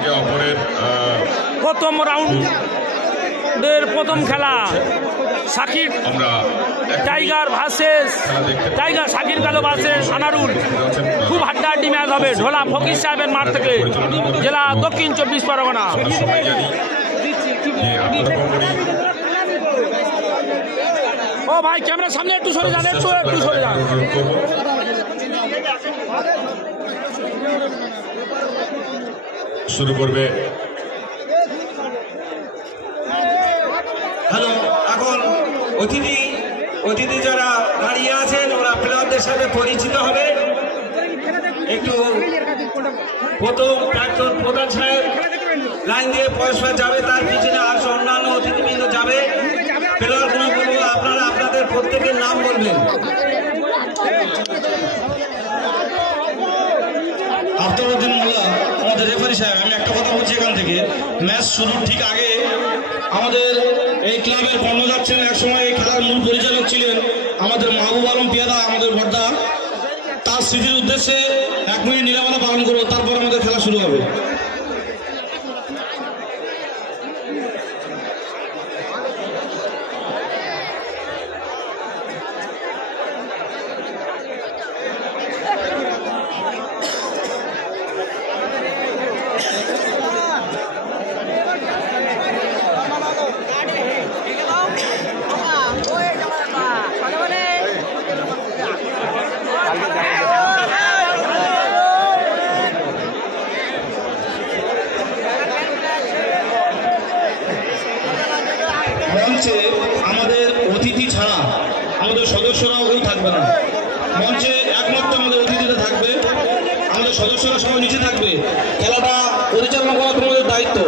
একে অপরের প্রথম রাউন্ডের প্রথম খেলা Shakir tiger versus tiger Shakir কালো ভার্সেস আনারুল। খুব হাড্ডাহাড্ডি ম্যাচ হবে ঢোলা ফকির সাহেবের মাঠ থেকে, জেলা দক্ষিণ 24 পরগনা। ও ভাই ক্যামেরার সামনে একটু সরে যান, একটু সরে যান। শুরু করবে। হ্যালো, এখন অতিথি যারা দাঁড়িয়ে আছেন ওরা প্লেয়ারদের সাথে পরিচিত হবে। একটু প্রথম প্রাক্তন প্রধান সাহেব লাইন দিয়ে পরস্পর যাবে, তার পিছনে আর অন্যান্য অতিথিবৃন্দ যাবে। প্লেয়ারগুলো বলবো আপনারা আপনাদের প্রত্যেকের নাম বলবেন। আফতারউদ্দিন মোল্লা আমাদের রেফারি সাহেব, আমি একটা কথা বলছি এখান থেকে, ম্যাচ শুরুর ঠিক আগে আমাদের এই ক্লাবের কর্মচারী ছিলেন, একসময় এই খেলার মূল পরিচালক ছিলেন আমাদের মাহবুব আলম পিয়াদা, আমাদের বর্দা। তার স্মৃতির উদ্দেশ্যে 1 মিনিট নিরাপত্তা পালন করবো, তারপর আমাদের খেলা শুরু হবে। মঞ্চে আমাদের অতিথি ছাড়া আমাদের সদস্যরাও কেউ থাকবে না। মঞ্চে একমাত্র আমাদের অতিথিরা থাকবে, আমাদের সদস্যরা সবাই নিচে থাকবে। খেলাটা পরিচালনা করা তোমাদের দায়িত্ব,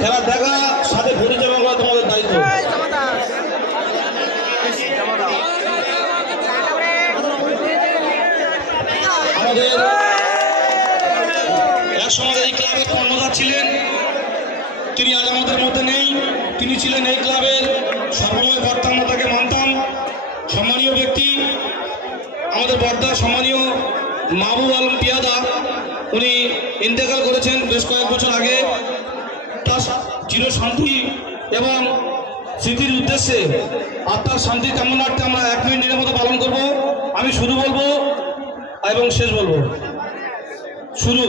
খেলা দেখা সাথে পরিচালনা করা তোমাদের দায়িত্ব। আমাদের একসময় এই ক্লাবের কর্ণধার ছিলেন, তিনি আজ আমাদের মধ্যে নেই। তিনি ছিলেন এই ক্লাবের সর্বময় কর্তা, আমরা তাকে মানতাম। সম্মানীয় ব্যক্তি আমাদের বর্দা সম্মানীয় মাহবুব আলম পিয়াদা, উনি ইন্তেকাল করেছেন বেশ কয়েক বছর আগে। তার চিরশান্তি এবং স্মৃতির উদ্দেশ্যে আত্মার শান্তি কামনার্থে আমরা 1 মিনিট নিরাপত্তা পালন করব। আমি শুরু বলবো এবং শেষ বলবো। শুরু।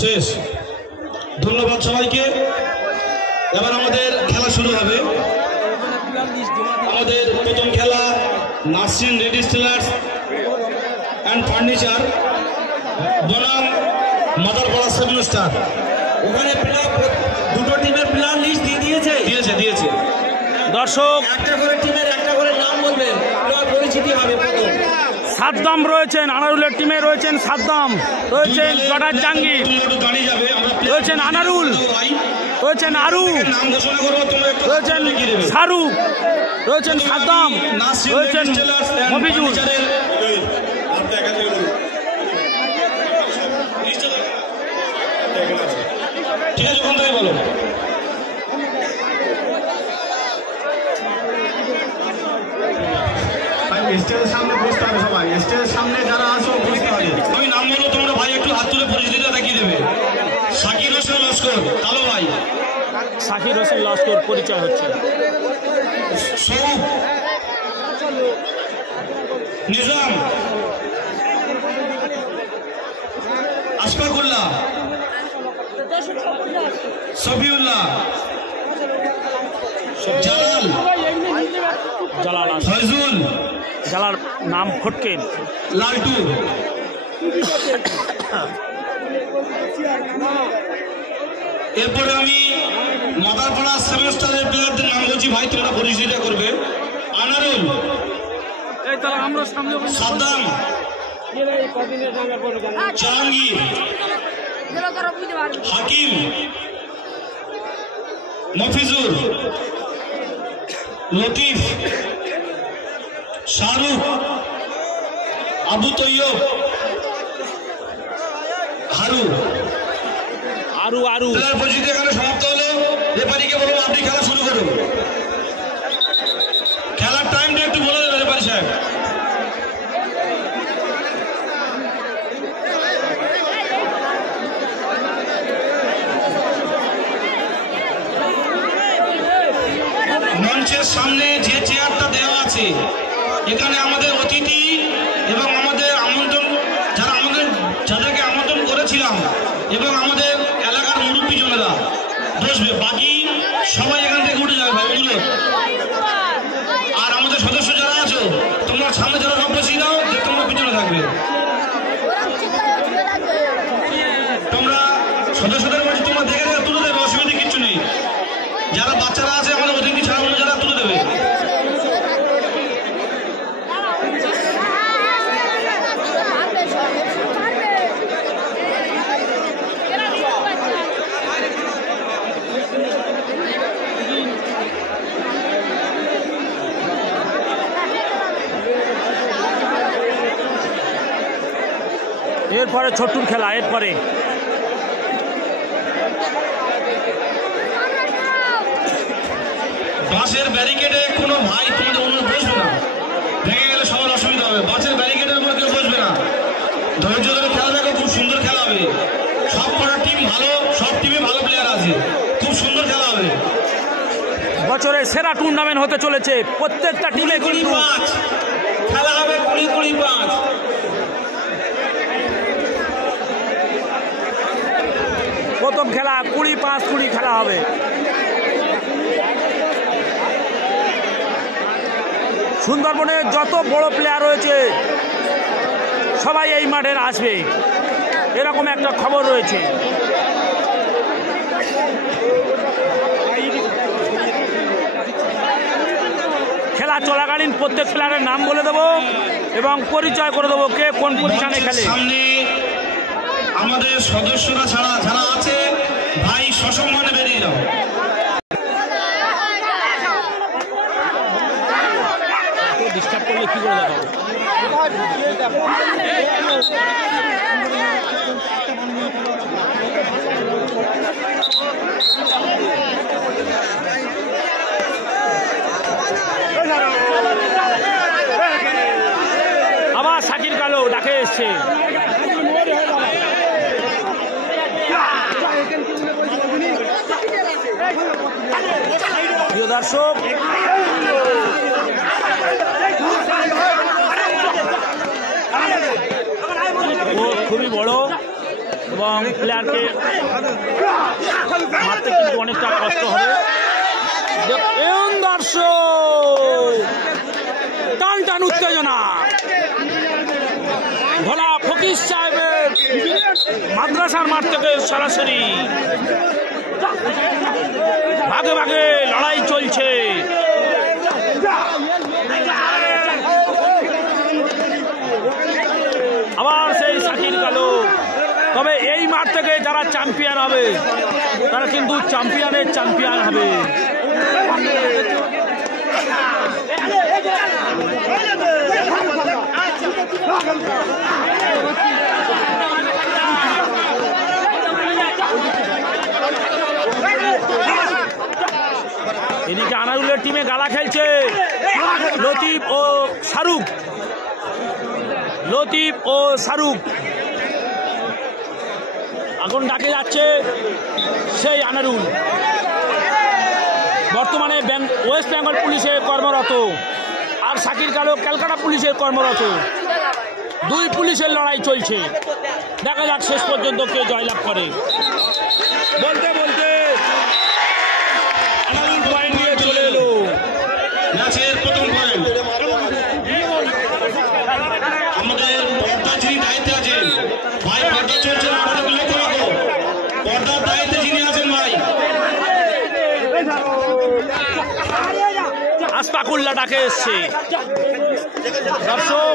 শেষ। ধন্যবাদ সবাইকে। এবার আমাদের খেলা শুরু হবে। আমাদের প্রথম খেলা Nasrin ready tailors and furniture বনাম মাদারপাড়া 7 স্টার। ওখানে দুটো টিমের প্লেয়ার লিস্ট দিয়েছে। দর্শক একটা করে টিমের একটা করে নাম বলবেন, পরিচিতি হবে। সাদ্দাম রয়েছেন, আনারুলের টিমে রয়েছেন সাদ্দাম, রয়েছেন জটার জাঙ্গির, রয়েছেন আনারুল, রয়েছেন আরু, রয়েছেন শাহরুখ, রয়েছেন সাদ্দাম, রয়েছেন মফিজুল। ঠিক আছে, কোন থেকে বলো? স্টেজের সামনে বসতে হবে সবাই, স্টেজের সামনে যারা আছো বসতে হবে। আমি নাম বলবো, তোমরা ভাই একটু হাত তুলে পরিচিতিটা দেখিয়ে দেবে। শাকির হোসেন লস্কর, কালো ভাই। শাকির হোসেন লস্কর পরিচয় হচ্ছে। সৌরভ, নিজাম, আশফাকুল্লাহ, সফিউল্লাহ, জালাল, জালাল, ফয়জুল, জালাল নাম ফটকেন, লালটু, এরপরে আমি মাদারপাড়া সেমিস্টারের প্লেয়ারদের নাম বলছি, ভাই তোমরা পরিচয়টা করবে। আনারুল, সাদ্দাম, জাহাঙ্গীর, হাকিম, মফিজুর, লতিফ, শাহরুখ, আবু তৈয়ব, হারু। খেলার পরিচিতি এখানে সমাপ্ত হলো। রেফারিকে বলবো আপনি খেলা শুরু করুন। খেলার টাইমটা একটু বলে দেবেন রেফারি সাহেব। মঞ্চের সামনে যে চেয়ারটা দেওয়া আছে, এখানে আমাদের অতিথি এবং আমাদের আমন্ত্রণ যাদেরকে আমন্ত্রণ করেছিলাম এবং আমাদের এলাকার মুরব্বীজনেরা বসবে, বাকি সবাই এখান থেকে উঠে যাবে ভাই, বুঝলো? আর আমাদের সদস্য যারা আছো তোমরা সামনে যারা সব বসিয়ে দাও, তোমরা পিছনে থাকবে। তোমরা সদস্যদের মাঝে তোমরা দেখে দেখে তুলে দেবে, অসুবিধা কিচ্ছু নেই। যারা বাচ্চারা আছে আমাদের অতিথি ছাড়া অন্য যারা তুলে দেবে। এরপরে ছোট্টুর খেলা। এরপরে বাসের ব্যারিকেডে কোনো ভাই তোমাদের অন্য বসবে না, ভেঙে গেলে সবার অসুবিধা হবে। বাসের ব্যারিকেডের উপর কেউ বসবে না, ধৈর্য ধরে খেলা দেখো, খুব সুন্দর খেলা হবে। সব কটা টিম ভালো, সব টিমে ভালো প্লেয়ার আছে, খুব সুন্দর খেলা হবে। বছরের সেরা টুর্নামেন্ট হতে চলেছে। প্রত্যেকটা টিমে 20-5 খেলা হবে, 20-5। প্রথম খেলা 20-5 খেলা হবে। সুন্দরবনের যত বড় প্লেয়ার রয়েছে সবাই এই মাঠে আসবে, এরকম একটা খবর রয়েছে। খেলা চলাকালীন প্রত্যেক প্লেয়ারের নাম বলে দেবো এবং পরিচয় করে দেবো কে কোন পজিশনে খেলে। সামনে আমাদের সদস্যরা ছাড়া যারা আছে ভাই সসম্মানে বেরিয়ে যাও। ডিস্টার্ব করলে কি করে দেখাবো? আবার শাকির কালো ডাকে এসছে। প্রিয় দর্শক, ও খুবই বড় এবং প্লেয়ারকে মারতে কিন্তু অনেকটা কষ্ট হবে। দর্শক, টান টান উত্তেজনা। ভোলা ফকির সাহেবের মাদ্রাসার মাঠ থেকে সরাসরি ভাগে ভাগে লড়াই চলছে। আবার সেই শাকির কালো। তবে এই মাঠ থেকে যারা চ্যাম্পিয়ন হবে তারা কিন্তু চ্যাম্পিয়নের চ্যাম্পিয়ন হবে। এদিকে আনারুলের টিমে গালা খেলছে লতিফ ও শাহরুখ। লতিফ ও শাহরুখ এখন ডাকে যাচ্ছে সেই আনারুল, বর্তমানে ওয়েস্ট বেঙ্গল পুলিশে কর্মরত, আর শাকির কালো ক্যালকাটা পুলিশের কর্মরত। দুই পুলিশের লড়াই চলছে, দেখা যাক শেষ পর্যন্ত কে জয়লাভ করে। বলতে বলতে আনারুল পয়েন্ট নিয়ে চলে এলো। ম্যাচের প্রথম পয়েন্ট আমাদের পর্দা যিনি দায়িত্বে আছেন আসপাকুল্লা ডাকে এসছে। দর্শক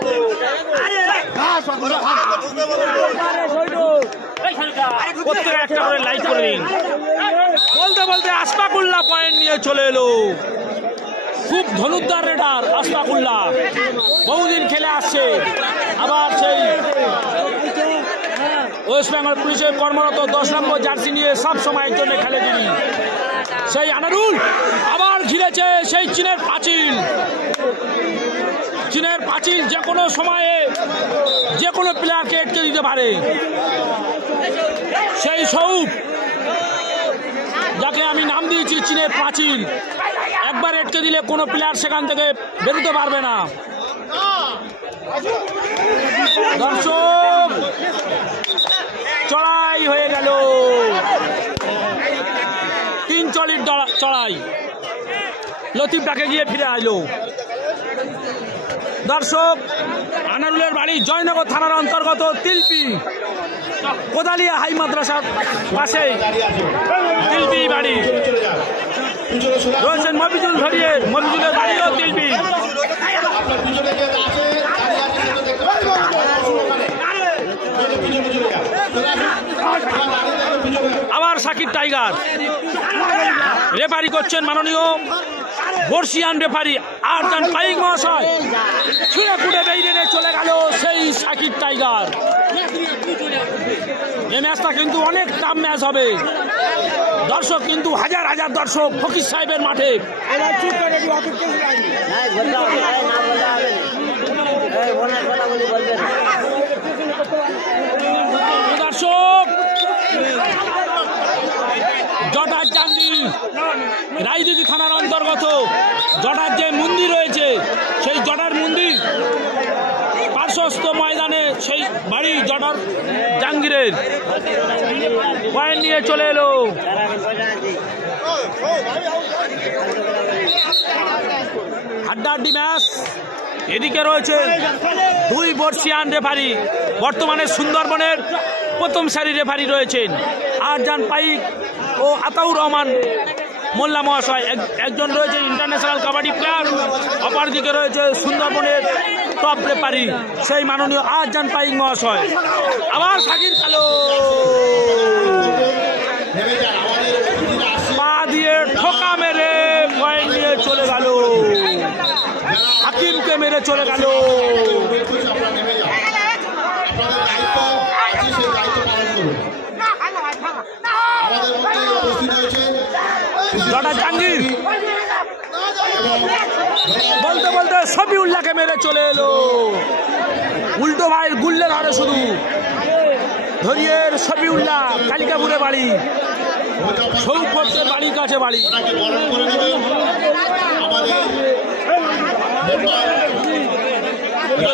প্রত্যেকে একটা করে লাইক করে দিন। বলতে বলতে আসপাকুল্লা পয়েন্ট নিয়ে চলে এলো। খুব ধনুদ্দার রেডার আসপাকুল্লা, বহুদিন খেলে আসছে। আবার সেই ওয়েস্ট বেঙ্গল পুলিশের কর্মরত 10 নম্বর জার্সি নিয়ে সব সময়ের জন্য খেলে তিনি। সেই আনারুল আবার ঘিরেছে সেই চীনের পাঁচিল। চীনের পাঁচিল যে কোনো সময়ে যে কোনো প্লেয়ারকে এটকে দিতে পারে। সেই সৌপ যাকে আমি নাম দিয়েছি চীনের পাঁচিল, একবার এটকে দিলে কোনো প্লেয়ার সেখান থেকে বেরোতে পারবে না। দর্শক চড়াই হয়ে গেল, 3 চলির চড়াই। লতিফ ডাকে গিয়ে ফিরে আইলো। দর্শক আনারুলের বাড়ি জয়নগর থানার অন্তর্গত তিলপি কোদালিয়া হাই মাদ্রাসার পাশে তিলপি বাড়ি রয়েছেন মফিজুল ধরিয়ে। মফিজুলের বাড়িও তিলপি। আবার সাকিব টাইগার রেফারি করছেন মাননীয় বর্ষিয়ান রেফারি আরজান পাইক মহাশয়। ছুঁড়ে ফুটে বেরিয়ে চলে গেল সেই সাকিব টাইগার। এই ম্যাচটা কিন্তু অনেক টাফ ম্যাচ হবে। দর্শক কিন্তু হাজার হাজার দর্শক ফকির সাহেবের মাঠে। দর্শক জটার জাঙ্গি রায়দিঘি থানার অন্তর্গত জটার যে মন্দির রয়েছে, সেই জটার মন্দির পার্শ্বস্থ ময়দানে সেই বাড়ি জটার জাঙ্গিরের পয়েন্ট নিয়ে চলে এলো। হাড্ডাহাড্ডি ম্যাচ। এদিকে রয়েছে 2 বর্ষিয়ান রেফারি। বর্তমানে সুন্দরবনের প্রথম সারি রেফারি রয়েছেন আরজান পাইক ও আতাউর রহমান মোল্লা মহাশয়। একজন রয়েছে ইন্টারন্যাশনাল কাবাডি প্লেয়ার, অপরদিকে রয়েছে সুন্দরবনের টপ রেফারি সেই মাননীয় আরজান পাইক মহাশয়। আবার সাকির কালো পা দিয়ে ঠোকা মেরে পয়েন্ট নিয়ে চলে গেল। হাকিমকে মেরে চলে গেল। জটার জাঙ্গির বলতে বলতে শফিউল্লাহকে মেরে চলে এলো। উল্টো ভাইয়ের গুল্লে ধরে শুধু। ধরিয়ের শফিউল্লাহ কালিকাপুরে বাড়ি, সৌফতের বাড়ির কাছে বাড়ি।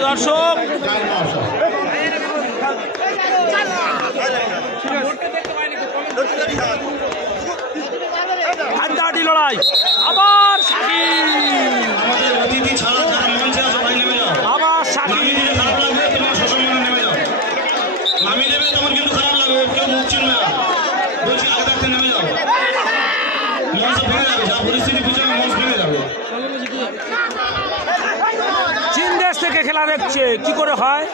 দর্শক হাড্ডাহাড্ডি লড়াই। আবার সাকিব, আবার সাকিব। চীন দেশ থেকে খেলা দেখছে কি করে হয়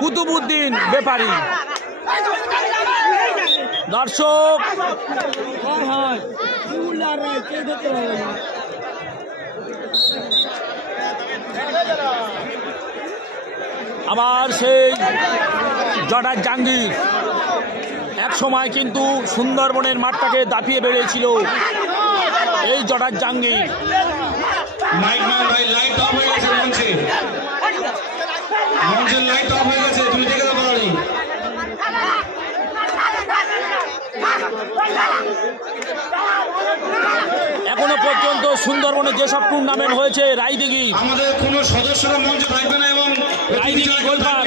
কুতুবউদ্দিন ব্যাপারী। দর্শক আবার সেই জটার জাঙ্গির এক সময় কিন্তু সুন্দরবনের মাঠটাকে দাপিয়ে বেড়েছিল এই জটার জাঙ্গির। এখনো পর্যন্ত সুন্দরবনে যেসব টুর্নামেন্ট হয়েছে রায়দিঘি, আমাদের কোনো সদস্যরা মঞ্চে থাকবে না এবং রায়দিঘি গোলপার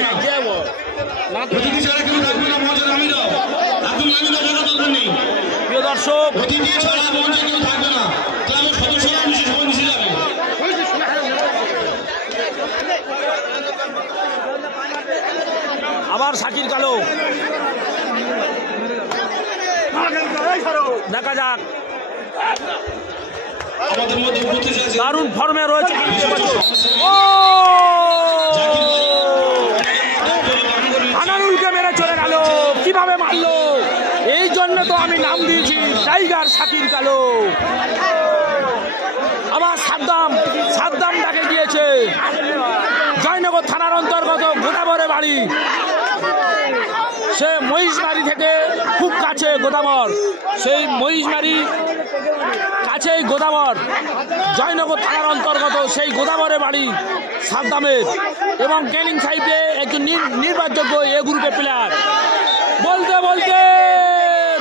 অতিথি ছাড়া কেউ থাকবে না মঞ্চে। নামি দাও, একদম নামি দাও, জায়গা দরকার নেই। প্রিয় দর্শক, অতিথি ছাড়া মঞ্চে কেউ থাকবে না, ক্লাবের সদস্যরা বিশেষ করে মিশে যাবে। আবার সাকির কালো, দেখা যাক আমাদের মধ্যে উপস্থিত আছে দারুণ ফর্মে রয়েছে। ও আনারুলকে মেরে চলে গেল, কিভাবে মারলো! এই জন্য তো আমি নাম দিয়েছি টাইগার শাকির কালো। আবার সাদ্দাম ডাকে গিয়েছে। জয়নগর থানার অন্তর্গত গোদাবরে বাড়ি, সে মহিষবাড়ি থেকে খুব কাছে গোদাবর, সেই মহিষবাড়ি কাছেই গোদাবর, জয়নগর থানার অন্তর্গত সেই গোদাবরে বাড়ি সাদ্দামের। এবং ক্যানিং সাইডে একজন নির্ভরযোগ্য এ গ্রুপের প্লেয়ার, বলতে বলতে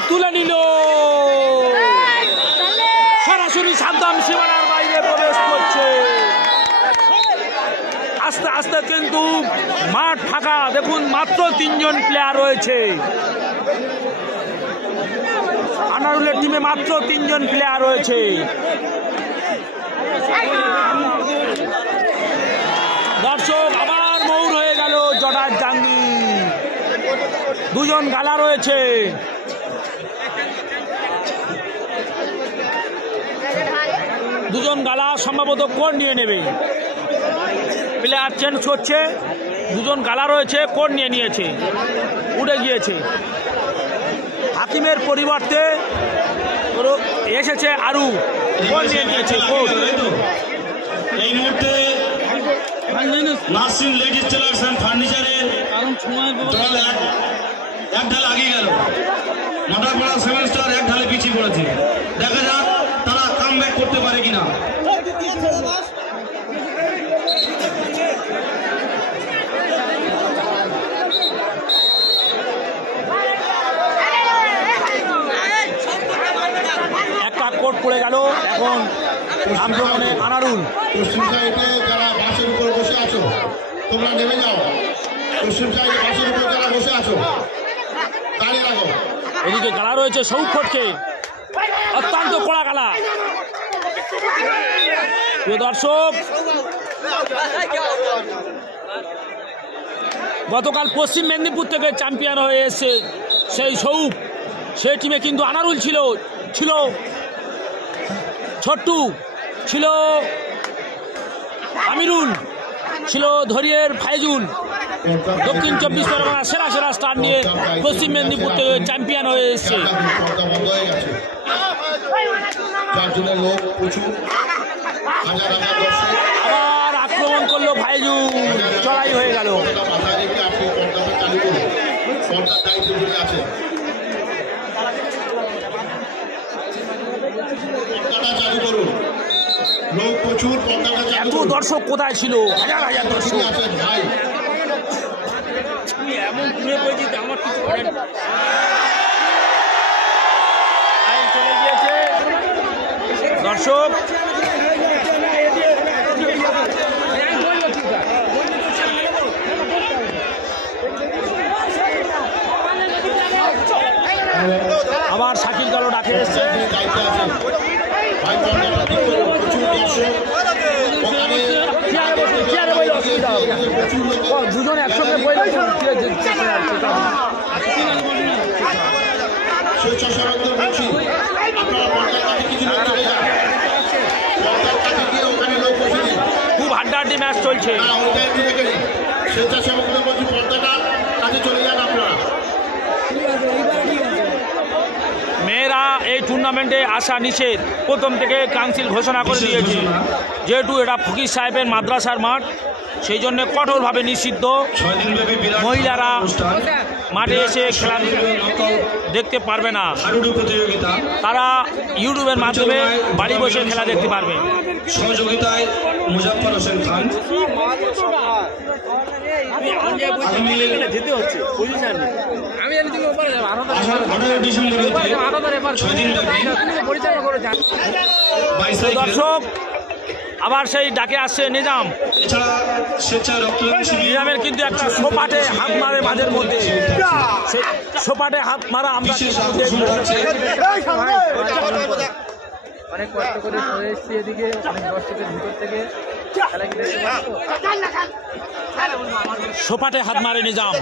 তুলে নিল, সরাসরি সাদ্দাম সীমানার বাইরে প্রবেশ করছে। আস্তে আস্তে কিন্তু মাঠ ফাঁকা, দেখুন মাত্র 3 জন প্লেয়ার রয়েছে। আনারুলের টিমে মাত্র 3 জন প্লেয়ার রয়েছে। দর্শক আবার মৌর হয়ে গেল জটার জাঙ্গি, 2 জন গালা রয়েছে। দুজন গালা সম্ভবত কোড নিয়ে নেবে, প্লেয়ার চেঞ্জ করছে। 2 জন গালা রয়েছে, কোড নিয়ে নিয়েছে, উঠে গিয়েছে। হাকিমের পরিবর্তে এসেছে আরু, কোড নিয়ে নিয়েছে। এই মুহূর্তে নাসরিন লেডিস টেলার্স এন্ড ফার্নিচারের দল এক ঢাল আগিয়ে গেল। মাদারপাড়া 7 স্টার এক ঢালে পিছিয়ে পড়েছে। দেখা যাক তারা কামব্যাক করতে পারে কিনা। একটা কোট পড়ে গেল। এখন আক্রমণে আনারুল। পশ্চিম সাইডে যারা বাসের উপর বসে আছো তোমরা নেমে যাও। পশ্চিম সাইডে বাসের উপর যারা বসে আছো দাঁড়িয়ে রাখো। এদিকে গালা রয়েছে সৌখটকে, অত্যন্ত কড়া গালা। প্রিয় দর্শক, গতকাল পশ্চিম মেদিনীপুর থেকে চ্যাম্পিয়ন হয়ে এসেছে সেই সৌখ, সেই টিমে কিন্তু আনারুল ছিল ছোট্টু, ছিল আমিরুল, ছিল ধরিয়ের ফাইজুল। দক্ষিণ 24 পরগনা সেরা স্টার নিয়ে পশ্চিম মেদিনীপুর থেকে চ্যাম্পিয়ন হয়ে এসেছে। আবার আক্রমণ করলো ফাইজুল, চড়াই হয়ে গেল। এত দর্শক কোথায় ছিল? হাজার হাজার দর্শক। এমন আমার কিছু চলে গিয়েছে দর্শক। আবার শাকিল কালো ডাকে এসছে। দুজন একসঙ্গে বই খুব হাড্ডাহাড্ডি ম্যাচ চলছে। মেয়েরা এই টুর্নামেন্টে আসা নিষেধ প্রথম থেকে কাউন্সিল ঘোষণা করে দিয়েছে, যেহেতু এটা ফকির সাহেবের মাদ্রাসার মাঠ, সেই জন্য কঠোরভাবে নিষিদ্ধ। মহিলারা মাঠে এসে খেলা দেখতে পারবে না, তারা ইউটিউবের মাধ্যমে বাড়ি বসে খেলা দেখতে পারবে। সহযোগিতায় মুজাফফর হোসেন খান। যেতে হচ্ছে দর্শক, আবার সেই ডাকে আসছে নিজাম। নিজামের কিন্তু একটা সোপাটে হাত মারে মাঝের মধ্যে, সোপাটে হাত মারা আমরা অনেক কষ্ট করে সরে এসেছি এদিকে, অনেক দর্শকের ভিতর থেকে সোপাটে হাত মারে নিজাম।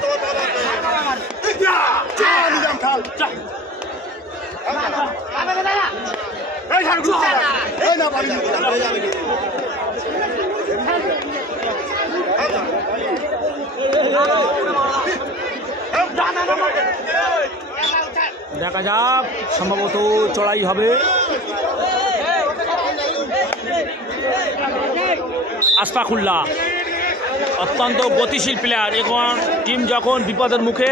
দেখা যাক, সম্ভবত চড়াই হবে। আশফাকুল্লাহ অত্যন্ত গতিশীল প্লেয়ার, এখন টিম যখন বিপদের মুখে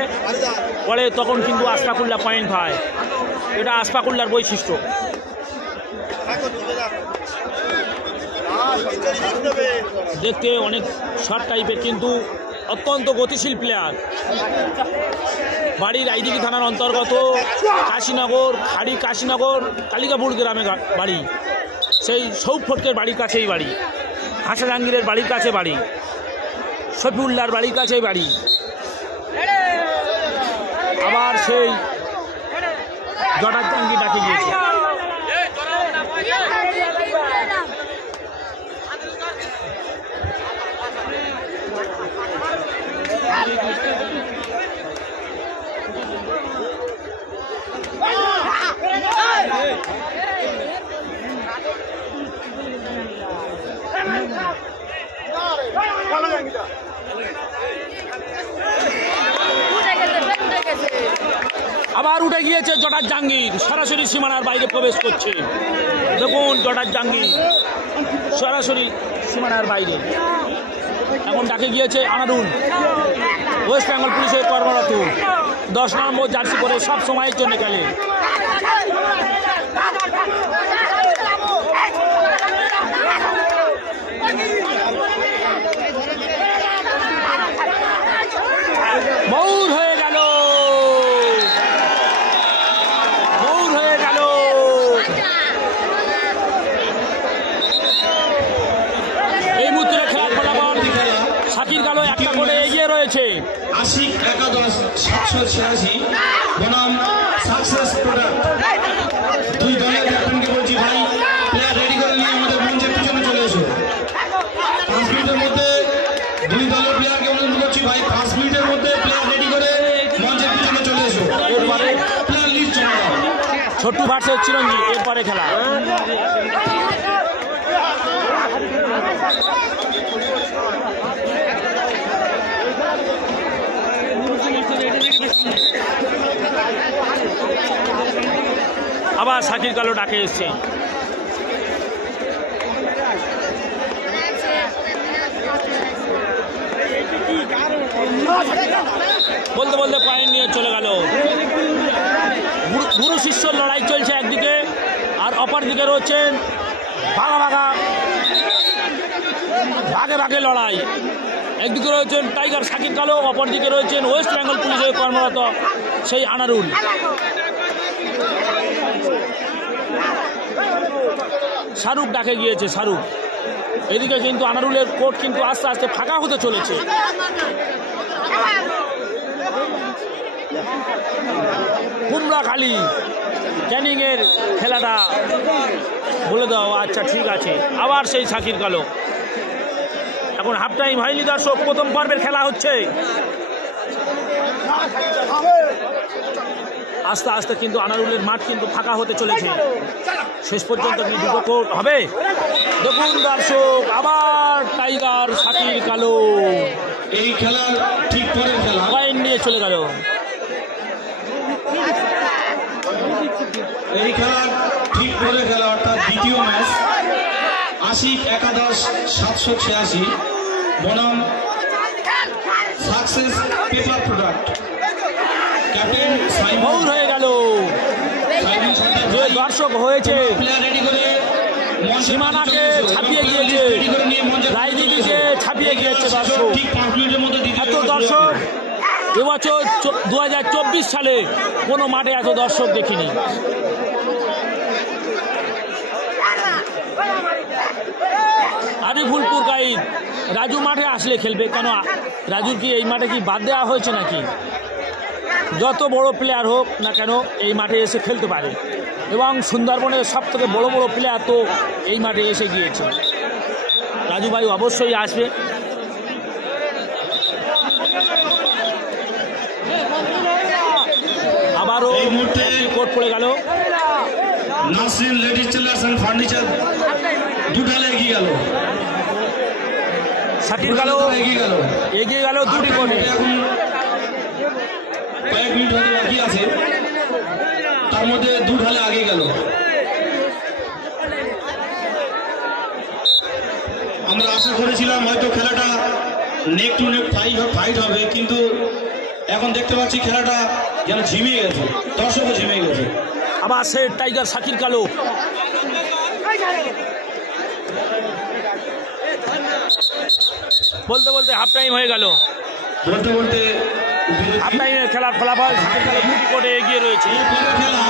পড়ে তখন কিন্তু আশফাকুল্লাহ পয়েন্ট পায়, এটা আশফাকুল্লাহর বৈশিষ্ট্য। দেখতে অনেক শর্ট টাইপের কিন্তু অত্যন্ত গতিশীল প্লেয়ার। বাড়ি রায়দিঘি থানার অন্তর্গত কাশীনগর, খাড়ি কাশীনগর কালিকাপুর গ্রামে বাড়ি, সেই সৌফ ফটকের বাড়ির কাছেই বাড়ি, হাসা জাহাঙ্গীরের বাড়ির কাছে বাড়ি, শফিউল্লাহর বাড়ির কাছেই বাড়ি। আবার সেই জটার জাহাঙ্গীর ডাকে গিয়েছে। আবার উঠে গিয়েছে জটার জাহাঙ্গীর, সরাসরি সীমানার বাইরে প্রবেশ করছে। দেখুন জটার জাহাঙ্গীর সরাসরি সীমানার বাইরে। এখন ডাকে গিয়েছে আনারুল, ওয়েস্ট বেঙ্গল পুলিশের কর্মরত, 10 নম্বর জার্সি পরে সব সময়ের জন্য খেলে। মৌর হয়ে গেল, মৌর হয়ে গেল। এই মুহূর্তে খেলার ফলাফল শাকির কালো 1টা করে এগিয়ে রয়েছে। আশিক 11 786 বনাম সাকসেস প্রোডাক্ট। দুই দলের ক্যাপ্টেনকে বলছি, ভাই প্লেয়ার রেডি করে নিয়ে আমাদের মঞ্চের পিছনে চলে এসো। 5 মিনিটের মধ্যে দুই দলের প্লেয়ারকে অনুরোধ করছি, ভাই 5 মিনিটের মধ্যে প্লেয়ার রেডি করে মঞ্চের পিছনে চলে এসো। এরপরে প্লেয়ার লিস্ট জমা দাও। ছোট্টু ভার্সেস চিরঞ্জিত, এরপরে খেলা। আবার শাকির কালো ডাকে এসছে। বলতে বলতে পয়েন্ট নিয়ে চলে গেল। গুরু শিষ্য লড়াই চলছে একদিকে, আর অপর দিকে রয়েছেন ভাগে ভাগে লড়াই। একদিকে রয়েছেন টাইগার শাকির কালো, অপরদিকে রয়েছেন ওয়েস্ট বেঙ্গল পুলিশের কর্মরত সেই আনারুল। শাহরুখ ডাকে গিয়েছে, শাহরুখ। এদিকে কিন্তু আনারুলের কোর্ট কিন্তু আস্তে আস্তে ফাঁকা হতে চলেছে। কুমড়াখালী ক্যানিং এর খেলাটা বলে দাও। আচ্ছা ঠিক আছে, আবার সেই শাকির কালো। এখন হাফ টাইম হয়নি দর্শক, প্রথম পর্বের খেলা হচ্ছে। আস্তে আস্তে কিন্তু আনারুলের মাঠ কিন্তু ফাঁকা হতে চলেছে। শেষ পর্যন্ত কি দুটো কোর্ট হবে? দেখুন দর্শক, আবার টাইগার শাকির কালো এই খেলার ঠিক পরের খেলা পয়েন্ট নিয়ে চলে গেল। এই খেলার ঠিক পরের খেলা অর্থাৎ দ্বিতীয় ম্যাচ, আশিক 11 786 বনাম সাকসেস পেপার প্রোডাক্ট। ক্যাপ্টেন মৌর হয়ে গেল। যে দর্শক হয়েছে সীমানাকে ছাপিয়ে গিয়েছে, রায়দিঘিকে ছাপিয়ে গিয়েছে দর্শক। এত দর্শক এবছর 2024 সালে কোনো মাঠে এত দর্শক দেখিনি। আরিফুলপুর গাইড রাজু মাঠে আসলে খেলবে কেন? রাজুর কি এই মাঠে কি বাদ দেওয়া হয়েছে নাকি? যত বড় প্লেয়ার হোক না কেন এই মাঠে এসে খেলতে পারে, এবং সুন্দরবনের সব থেকে বড় বড় প্লেয়ার তো এই মাঠে এসে গিয়েছে। রাজু ভাই অবশ্যই আসবে। আবারও কোর্ট পড়ে গেল। Nasrin ladies tailors and furniture দুটালে এগিয়ে গেল। শাকির কালো এগিয়ে গেল 2 রিপোর্টে। এখন কয়েক মিনিট হয়তো বাকি আছে, তার মধ্যে 2 ঢালে আগে গেল। আমরা আশা করেছিলাম হয়তো খেলাটা নেক টু নেক ফাইট হবে, কিন্তু এখন দেখতে পাচ্ছি খেলাটা যেন ঝিমিয়ে গেছে, দর্শকও ঝিমিয়ে গেছে। আবার সে টাইগার শাকির কালো বলতে বলতে হাফ টাইম হয়ে গেল। বলতে বলতে হাফ টাইমের খেলার ফলাফল শাকির কালো 2 রিপোর্টে এগিয়ে রয়েছে। খেলা